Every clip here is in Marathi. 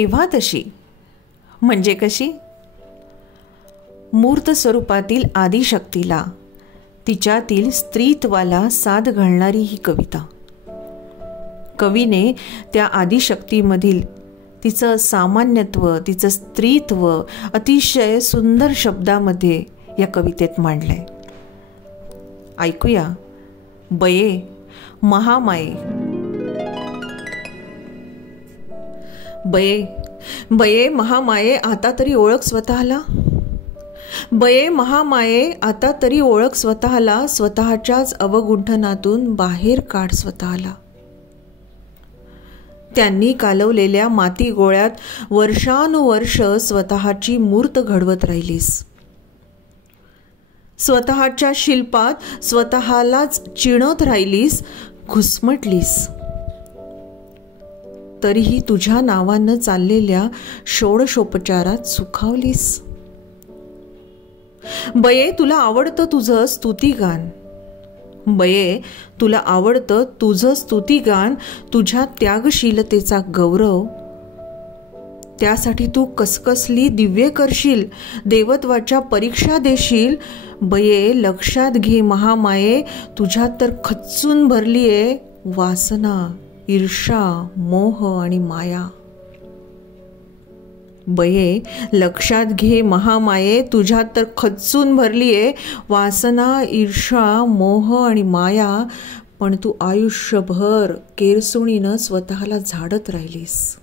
तेव्हा तशी म्हणजे कशी? मूर्त स्वरूपातील आदिशक्तीला, तिच्यातील स्त्रीत्वाला साद घालणारी ही कविता. कवीने त्या आदिशक्तीमधील तिचं सामान्यत्व, तिचं स्त्रीत्व अतिशय सुंदर शब्दामध्ये या कवितेत मांडलंय. ऐकूया. बये महामाये. बये बये महामाये, आता तरी ओळख स्वतःला. बये महामाये, आता तरी ओळख स्वतःला. स्वतःच्याच अवगुंठनातून बाहेर काढ स्वतःला. त्यांनी कालवलेल्या माती गोळ्यात वर्षानुवर्ष स्वतःची मूर्त घडवत राहिलीस. स्वतःच्या शिल्पात स्वतःलाच चिणत राहिलीस, घुसमटलीस. तरीही तुझ्या नावानं चाललेल्या षोडशोपचारात सुखावलीस. बये तुला आवडतं तुझं स्तुतिगान. बये तुला आवडतं तुझं स्तुतिगान, तुझ्या त्यागशीलतेचा गौरव. त्यासाठी तू कसकसली दिव्य करशील, देवत्वाच्या परीक्षा देशील. बये लक्षात घे महामाये, तुझ्यात तर खच्चून भरलीये वासना, ईर्षा, मोह आणि माया. बये लक्षात घे महामाये, तुझ्यात तर खच्चून भरलीये वासना, ईर्षा, मोह आणि माया. पण तू आयुष्यभर केरसुणीनं स्वतःला झाडत राहिलीस.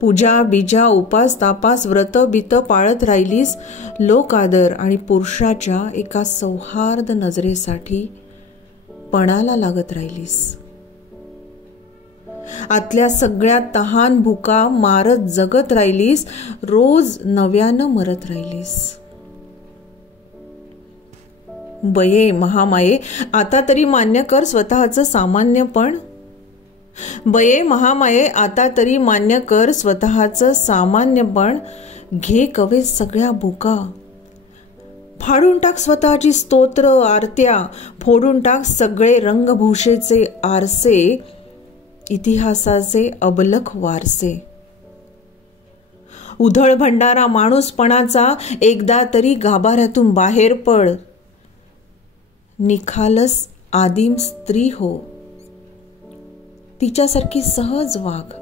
पूजा बीजा उपास तापास व्रत बीत पाळत राहिलीस. लोक आदर आणि पुरुषाच्या एका सौहार्द नजरेसाठी पणाला लागत राहिलीस. आतल्या सगळ्या तहान भुका मारत जगत राहिलीस. रोज नव्यानं मरत राहिलीस. बये महामाये, आता तरी मान्य कर स्वतःचं सामान्यपण. बये महामाये, आता तरी मान्य कर स्वतःचं सामान्यपण. घे कवे सगळ्या भुका. फाडून टाक स्वतःची स्तोत्र आरत्या. फोडून टाक सगळे रंगभूषेचे आरसे, इतिहासाचे अबलख वारसे. उधळ भंडारा माणूसपणाचा एकदा तरी गाभाऱ्यातून बाहेर पड. निखालस आदिम स्त्री हो, तिच्यासारखी सहज वाग.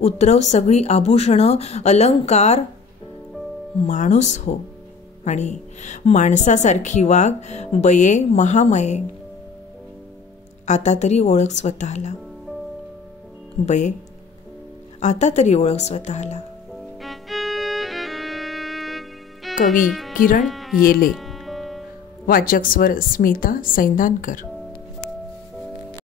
उतरव सगळी आभूषणं अलंकार, माणूस हो आणि माणसासारखी वाग. बये महामाये, आता तरी ओळख स्वतःला. बये आता तरी ओळख स्वतःला. कवी किरण येले. वाचक स्वर स्मिता सैंदानकर.